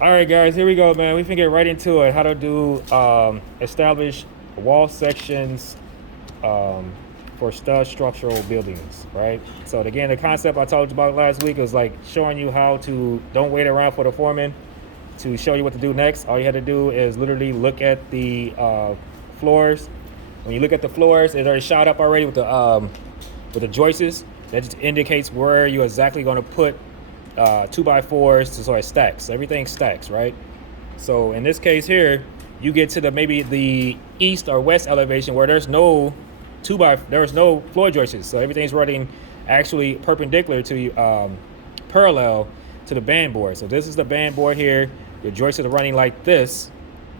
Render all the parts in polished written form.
All right, guys, here we go, man. We can get right into it. How to do establish wall sections for stud structural buildings, right? So again, the concept I told you about last week is like showing you how to don't wait around for the foreman to show you what to do next. All you had to do is literally look at the floors. When you look at the floors, it's already shot up already with the joists. That just indicates where you're exactly going to put 2x4s to sort of stacks. Everything stacks, right? So in this case here, you get to maybe the east or west elevation where there's no there's no floor joists. So everything's running actually perpendicular to parallel to the band board. So this is the band board here. The joists are running like this,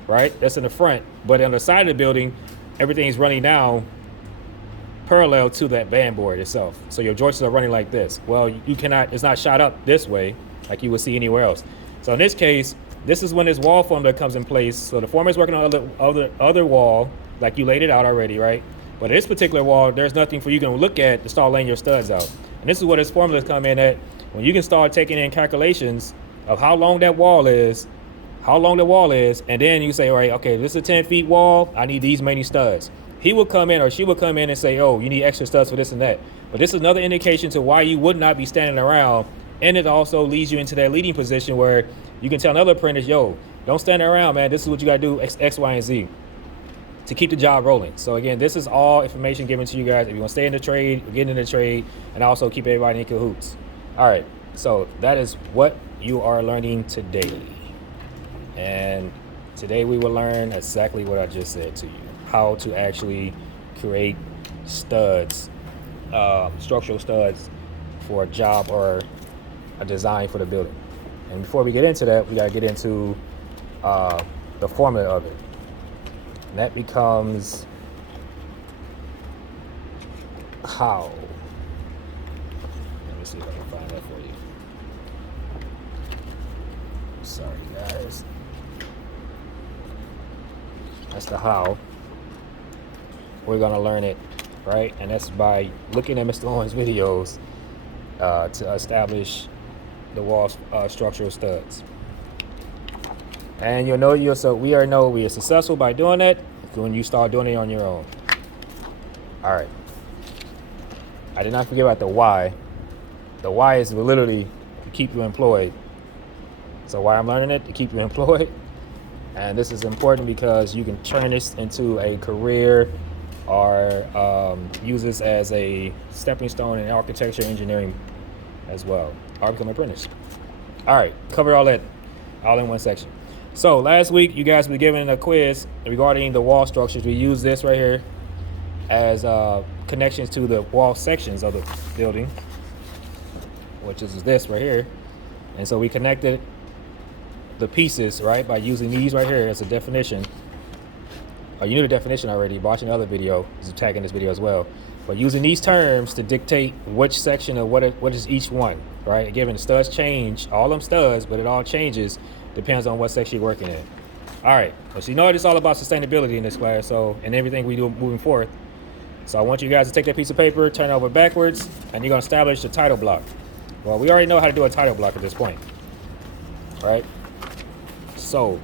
right? That's in the front. But on the side of the building, everything's running down parallel to that band board itself. So your joists are running like this. Well, you cannot, it's not shot up this way like you would see anywhere else. So in this case, this is when this wall formula comes in place. So the foreman is working on other wall, like you laid it out already, right? But this particular wall, there's nothing for you to look at to start laying your studs out. And this is where this formulas come in at, when you can start taking in calculations of how long the wall is, and then you say, all right, okay, this is a 10 feet wall, I need these many studs. He will come in or she will come in and say, oh, you need extra studs for this and that. But this is another indication to why you would not be standing around. And it also leads you into that leading position where you can tell another apprentice, yo, don't stand around, man. This is what you got to do, X, Y, and Z to keep the job rolling. So again, this is all information given to you guys. If you want to stay in the trade, get in the trade, and also keep everybody in cahoots. All right, so that is what you are learning today. And today we will learn exactly what I just said to you. How to actually create studs, structural studs for a job or a design for the building. And before we get into that, we gotta get into the formula of it. And that becomes how. Let me see if I can find that for you. Sorry, guys. That's the how. We're gonna learn it, right? And that's by looking at Mr. Owens' videos to establish the wall structural studs. And we already know we are successful by doing that when you start doing it on your own. All right. I did not forget about the why. The why is literally to keep you employed. So why I'm learning it? To keep you employed. And this is important because you can turn this into a career or use this as a stepping stone in architecture engineering as well, or become an apprentice. All right, cover all that all in one section. So last week you guys were given a quiz regarding the wall structures. We use this right here as connections to the wall sections of the building, which is this right here. And so we connected the pieces, right, by using these right here as a definition. You knew the definition already. Watching the other video is tagging this video as well. But using these terms to dictate which section of what is each one, right? Given the studs change, all them studs, but it all changes, depends on what section you're working in. All right, so you know it's all about sustainability in this class, so, and everything we do moving forward. So I want you guys to take that piece of paper, turn it over backwards, and you're gonna establish the title block. Well, we already know how to do a title block at this point, right? So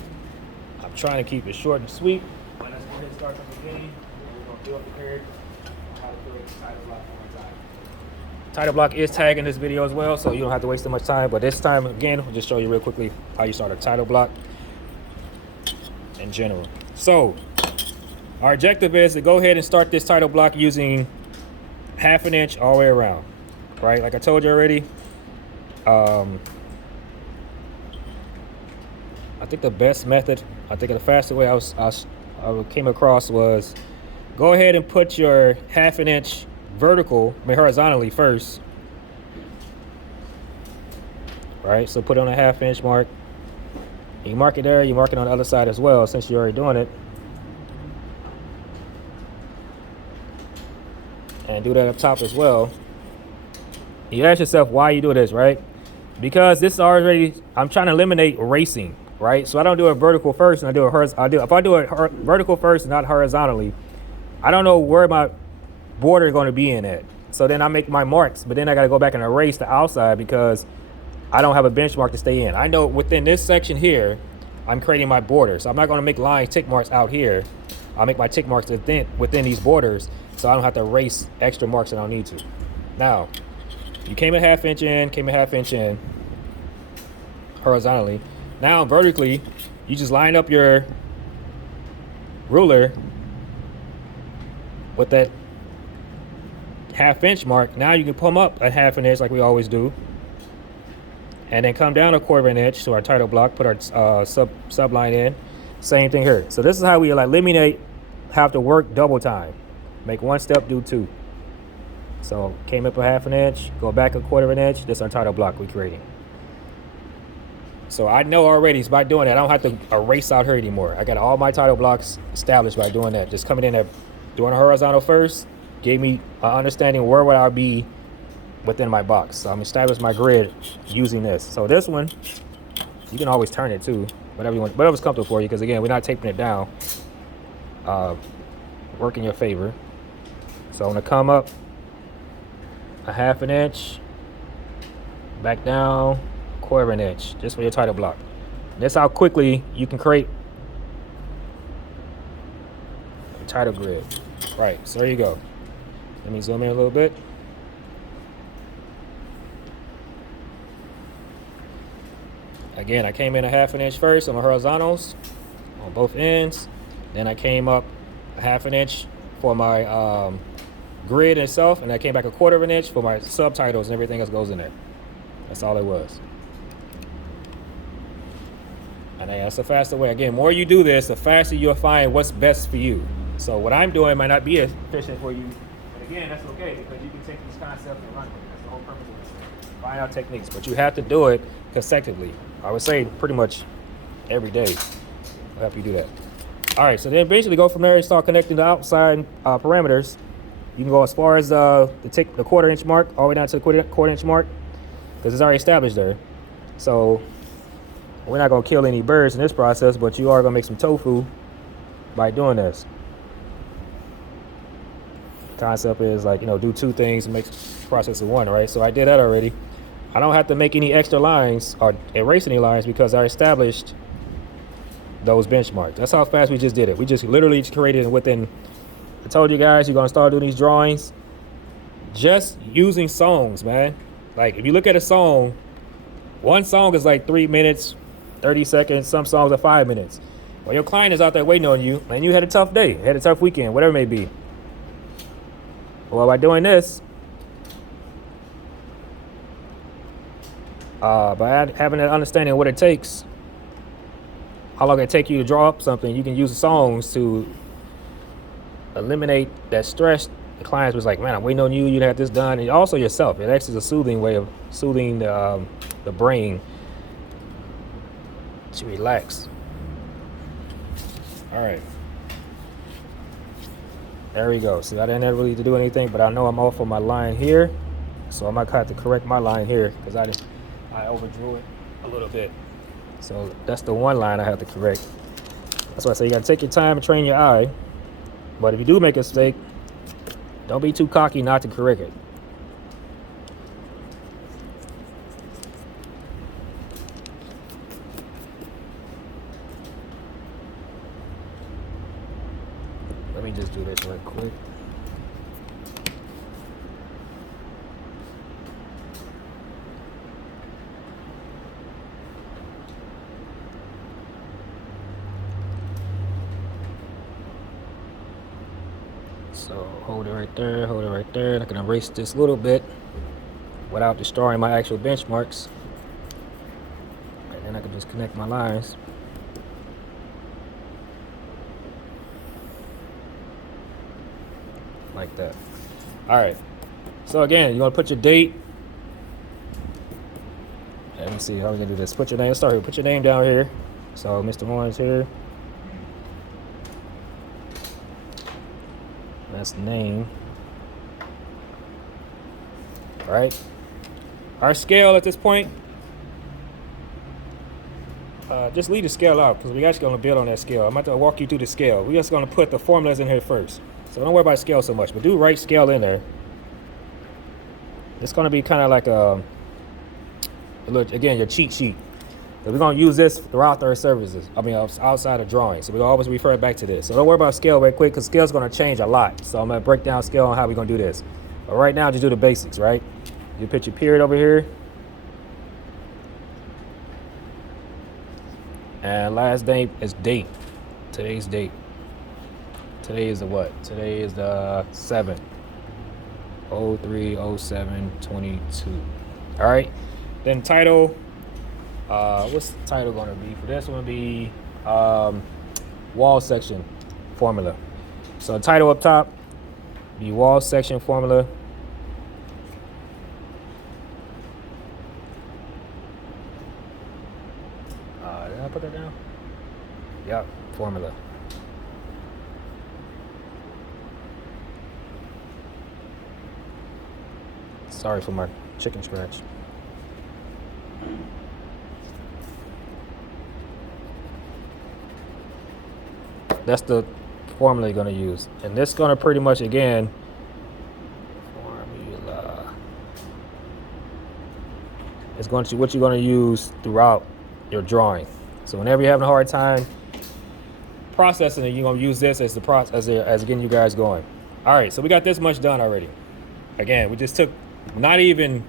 I'm trying to keep it short and sweet. Let's go ahead and start from the beginning. We're going to do up prepared how to create a title block one time. Title block is tagged in this video as well, so you don't have to waste too much time. But this time, again, I'll just show you real quickly how you start a title block in general. So our objective is to go ahead and start this title block using 1/2 inch all the way around, right? Like I told you already, I think the best method, the faster way I came across was go ahead and put your 1/2 inch vertical, horizontally first, right? So put it on a 1/2 inch mark. You mark it there, you mark it on the other side as well, since you're already doing it. And do that up top as well. You ask yourself why you do this, right? Because this is already, I'm trying to eliminate racing, right? So I don't do it vertical first and I do it horizontal. If I do it vertical first and not horizontally, I don't know where my border is going to be in at. So then I make my marks, but then I got to go back and erase the outside because I don't have a benchmark to stay in. I know within this section here, I'm creating my border. So I'm not going to make line tick marks out here. I'll make my tick marks within these borders, so I don't have to erase extra marks that I don't need to. Now, you came a half inch in horizontally. Now vertically, you just line up your ruler with that ½ inch mark. Now you can pull them up a ½ inch like we always do, and then come down a ¼ inch to our title block, put our sub line in. Same thing here. So this is how we eliminate have to work double time. Make one step, do two. So came up a ½ inch, go back a ¼ inch. This is our title block we're creating. So I know already by doing that, I don't have to erase out here anymore. I got all my title blocks established by doing that. Just coming in there, doing a horizontal first, gave me an understanding where would I be within my box. So I'm establishing my grid using this. So this one, you can always turn it too, whatever you want, whatever's comfortable for you, because again, we're not taping it down. Work in your favor. So I'm gonna come up a ½ inch, back down ¼ inch, just for your title block. That's how quickly you can create a title grid. Right, so there you go. Let me zoom in a little bit. Again, I came in a ½ inch first on my horizontals on both ends. Then I came up a ½ inch for my grid itself, and I came back a ¼ inch for my subtitles and everything else goes in there. That's all it was. And that's the faster way. Again, more you do this, the faster you'll find what's best for you. So what I'm doing might not be as efficient for you, but again, that's okay, because you can take these concepts and run with it. That's the whole purpose of this. Find out techniques, but you have to do it consecutively. I would say pretty much every day. I'll help you do that. All right, so then basically go from there and start connecting the outside parameters. You can go as far as the ¼ inch mark, all the way down to the ¼ inch mark, because it's already established there. So we're not gonna kill any birds in this process, but you are gonna make some tofu by doing this. Concept is like, do two things and make the process of one, right? So I did that already. I don't have to make any extra lines or erase any lines because I established those benchmarks. That's how fast we just did it. We just literally created it within, I told you guys, you're gonna start doing these drawings just using songs, man. Like if you look at a song, one song is like 3 minutes, 30 seconds. Some songs are 5 minutes. Well, your client is out there waiting on you, and you had a tough day, had a tough weekend, whatever it may be. Well, by doing this, by having an understanding of what it takes, how long it take you to draw up something, you can use the songs to eliminate that stress. The clients was like, man, I'm waiting on you, you have this done. And also yourself, it actually is a soothing way of soothing the brain to relax. All right. There we go. See, I didn't really need to do anything, but I know I'm off on my line here. So I might have to correct my line here because I overdrew it a little bit. So that's the one line I have to correct. That's why I say you gotta take your time and train your eye. But if you do make a mistake, don't be too cocky not to correct it. Let me just do this real quick. So hold it right there, hold it right there. I can erase this a little bit without destroying my actual benchmarks. And then I can just connect my lines. Like that. All right. So again, you're gonna put your date. Let me see how we're gonna do this. Put your name, let's start here. Put your name down here. So Mr. Horns here. That's the name. All right. Our scale at this point, just leave the scale out because we're actually going to build on that scale. I'm about to walk you through the scale. We're just going to put the formulas in here first. So don't worry about scale so much, but do write scale in there. It's going to be kind of like look, again, your cheat sheet. So we're gonna use this throughout our services. I mean, outside of drawing. So we're gonna always refer back to this. So don't worry about scale right quick, because scale's gonna change a lot. So I'm gonna break down scale on how we're gonna do this. But right now, just do the basics, right? You put your period over here. And last name is date. Today's date. Today is the what? Today is the 7th. 03/07/22. All right. Then title. What's the title gonna be for this one? Be wall section formula. So title up top. Be wall section formula. Did I put that down? Yep. Formula. Sorry for my chicken scratch. That's the formula you're going to use. And this is going to pretty much, again, formula. It's going to what you're going to use throughout your drawing. So whenever you're having a hard time processing it, you're going to use this as the process, as getting you guys going. All right, so we got this much done already. Again, we just took not even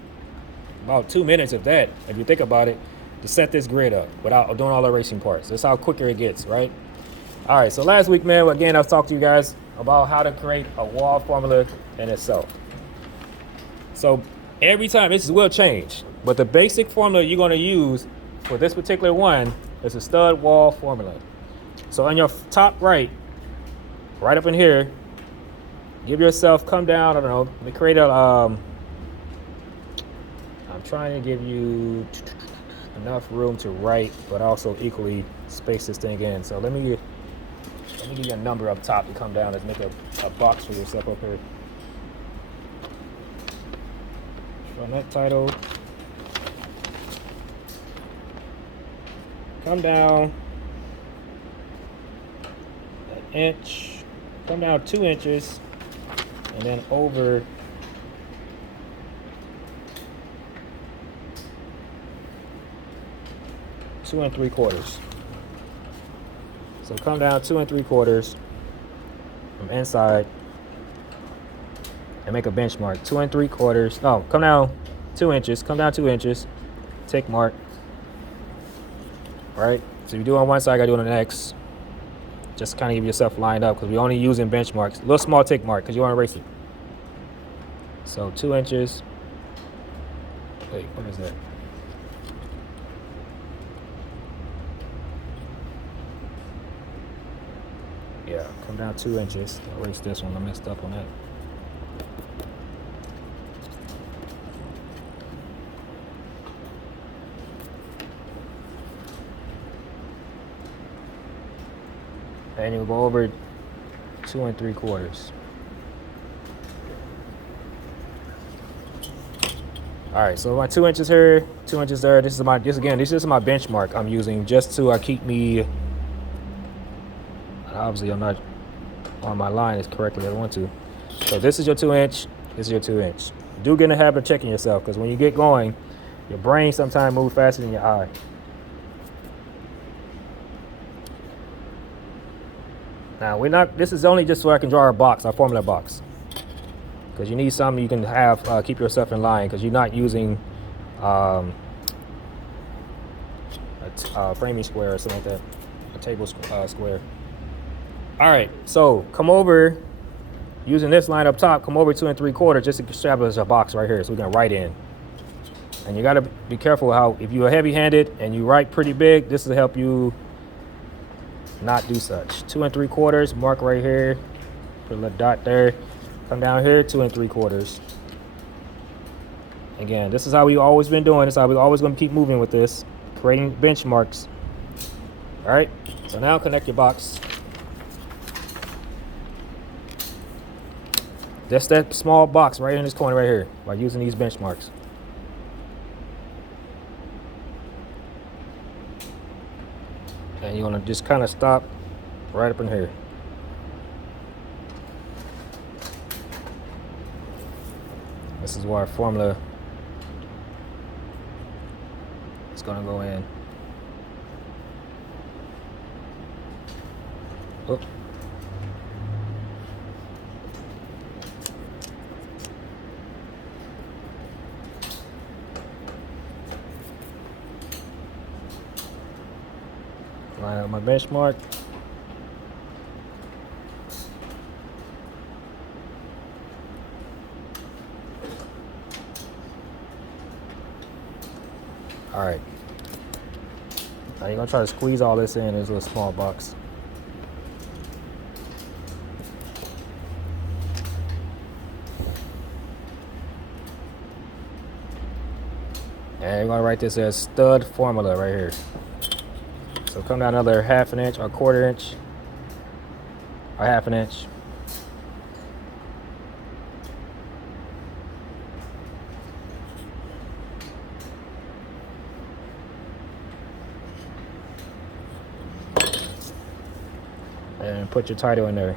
about 2 minutes of that, if you think about it, to set this grid up without doing all the racing parts. That's how quicker it gets, right? All right, so last week, man, again, I've talked to you guys about how to create a wall formula in itself. So every time, this will change, but the basic formula you're going to use for this particular one is a stud wall formula. So on your top right up in here, give yourself, come down, I don't know, create a, I'm trying to give you enough room to write, but also equally space this thing in. So let me give you a number up top to come down. Let's make a box for yourself up here. From that title, come down an inch, come down 2 inches, and then over 2 3/4. So come down 2 3/4 from inside and make a benchmark. 2 3/4. No, come down 2 inches. Come down 2 inches. Tick mark. All right. So you do on one side, I gotta do on the next. Just kind of give yourself lined up because we're only using benchmarks. A little small tick mark because you want to erase it. So 2 inches. Wait, what is that? Yeah, come down 2 inches. I'll erase this one. I messed up on that. And you'll go over 2 3/4. All right, so my 2 inches here, 2 inches there. This is my benchmark I'm using just to keep me. Obviously, I'm not on my line as correctly as I want to. So this is your 2 inch. This is your 2 inch. Do get in the habit of checking yourself because when you get going, your brain sometimes moves faster than your eye. Now this is only just so I can draw a box, our formula box. Because you need something you can have, keep yourself in line because you're not using a framing square or something like that, a table square. All right, so come over, using this line up top, come over 2 3/4 just to establish a box right here so we can write in. And you gotta be careful how, if you're heavy-handed and you write pretty big, this will help you not do such. 2 3/4, mark right here, put a little dot there. Come down here, 2 3/4. Again, this is how we've always been doing. This is how we're always gonna keep moving with this, creating benchmarks. All right, so now connect your box. Just that small box right in this corner right here by using these benchmarks. And you want to just kind of stop right up in here. This is where our formula gonna go in. Oop. Line up my benchmark. All right. Now you're gonna try to squeeze all this in this little small box. And you're gonna write this as stud formula right here. So come down another 1/2 inch or 1/4 inch or 1/2 inch. And put your title in there.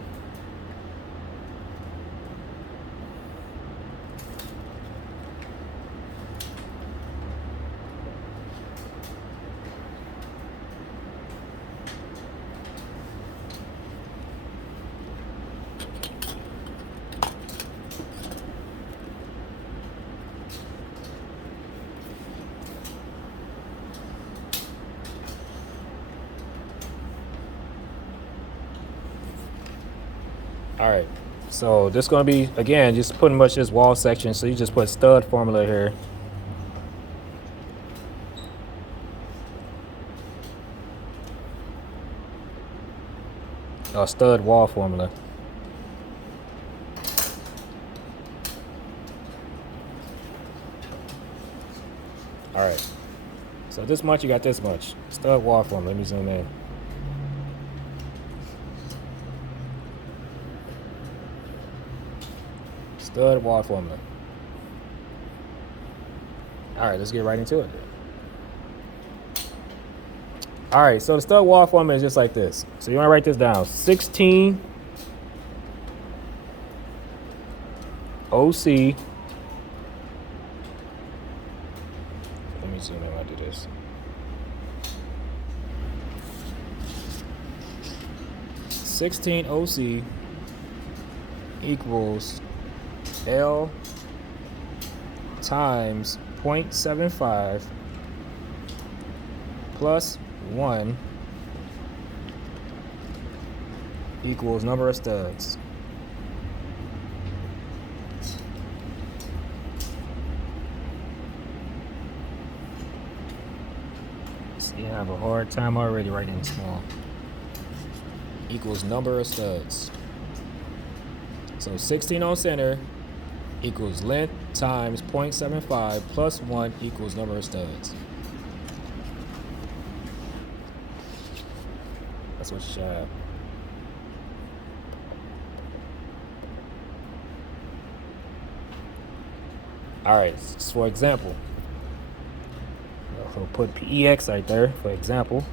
All right, so this is gonna be, again, just pretty much this wall section. So you just put stud formula here. Or stud wall formula. All right, so this much, you got this much. Stud wall formula, let me zoom in. Stud wall formula. All right, let's get right into it. All right, so the stud wall formula is just like this. So you want to write this down: 16 OC. Let me zoom in when I do this. $16 OC equals L times 0.75 plus 1 equals number of studs. See, I have a hard time already writing small. Equals number of studs. So 16 on center equals length times 0.75 plus 1 equals number of studs. That's what you should have. All right, so for example, we'll put PEX right there for example.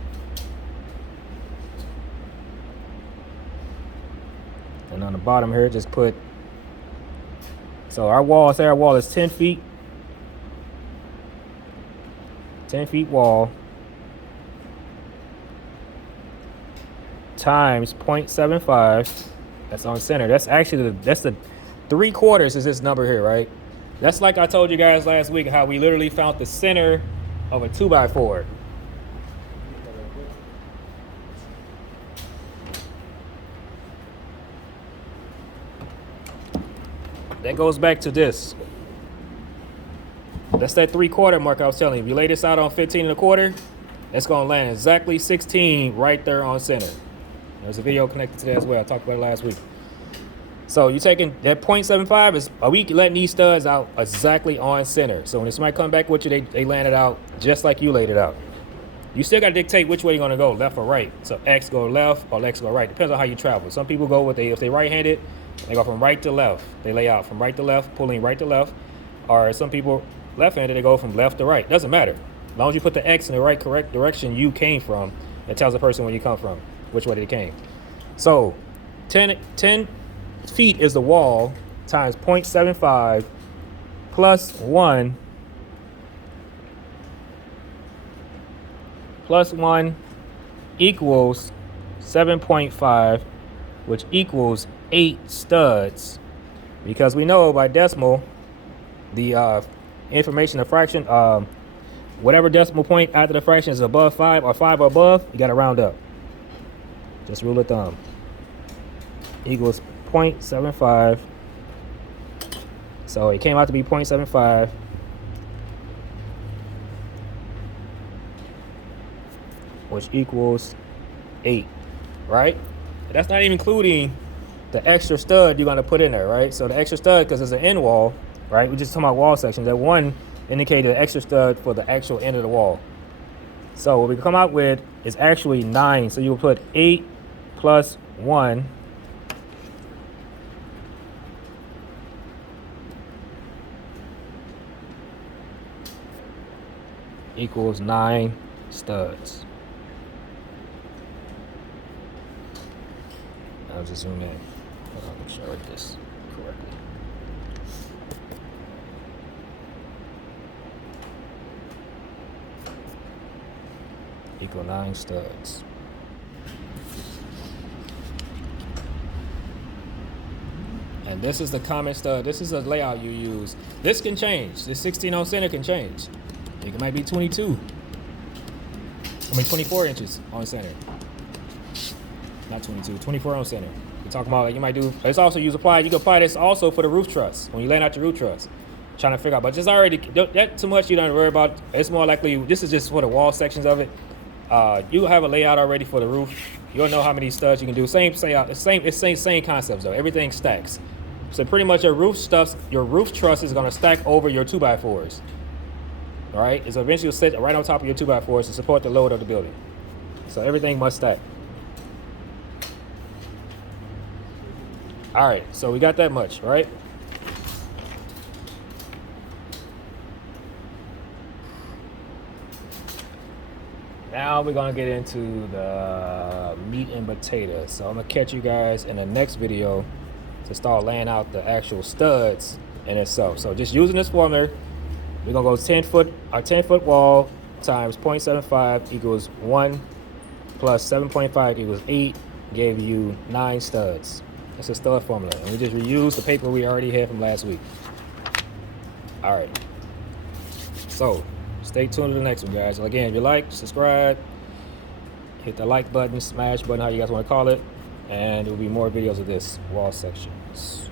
And on the bottom here, just put, so our wall, say our wall is 10 feet. 10 feet wall times 0.75. That's on center. That's actually that's the 3/4 is this number here, right? That's like I told you guys last week how we literally found the center of a 2x4. That goes back to this. That's that 3/4 mark I was telling you. If you lay this out on 15 1/4, it's gonna land exactly 16 right there on center. There's a video connected to that as well. I talked about it last week. So you taking that 0.75 is, are we letting these studs out exactly on center? So when somebody come back with you, they land it out just like you laid it out. You still got to dictate which way you're gonna go, left or right. So X go left or X go right. Depends on how you travel. Some people go with if they right-handed, they go from right to left. They lay out from right to left, pulling right to left. Or some people left-handed, they go from left to right. Doesn't matter. As long as you put the X in the right correct direction you came from, it tells the person where you come from, which way they came. So 10 feet is the wall times 0.75 plus 1 plus 1 equals 7.5, which equals 8 studs. Because we know by decimal, the information, the fraction, whatever decimal point after the fraction is above 5 or 5 or above, you got to round up. Just rule of thumb. Equals 0.75. So it came out to be 0.75. Which equals 8, right? That's not even including the extra stud you're going to put in there, right? So the extra stud, because it's an end wall, right? We're just talking about wall sections. That 1 indicated the extra stud for the actual end of the wall. So what we come out with is actually 9. So you'll put 8 plus 1 equals 9 studs. I'll just zoom in. Hold on, make sure I write this correctly. Equal 9 studs. And this is the common stud. This is a layout you use. This can change. This 16 on center can change. It might be 22. 24 inches on center. Not 22, 24 on center. You're talking about, like, you might do, it's also you can apply this also for the roof truss, when you laying out your roof truss. Trying to figure out, but just already, that too much you don't worry about. It's more likely, this is just for the wall sections of it. You have a layout already for the roof. You'll know how many studs you can do. Same concepts though. Everything stacks. So pretty much your roof truss is gonna stack over your 2x4s. All right, it's eventually sit right on top of your 2x4s to support the load of the building. So everything must stack. All right, so we got that much, right? Now we're gonna get into the meat and potatoes. So I'm gonna catch you guys in the next video to start laying out the actual studs in itself. So just using this formula, we're gonna go 10 foot wall times 0.75 equals 1 plus 7.5 equals 8, gave you 9 studs. That's a stud formula. And we just reused the paper we already had from last week. All right. So stay tuned to the next one, guys. Again, if you like, subscribe, hit the like button, smash button, how you guys want to call it. And there will be more videos of this wall sections.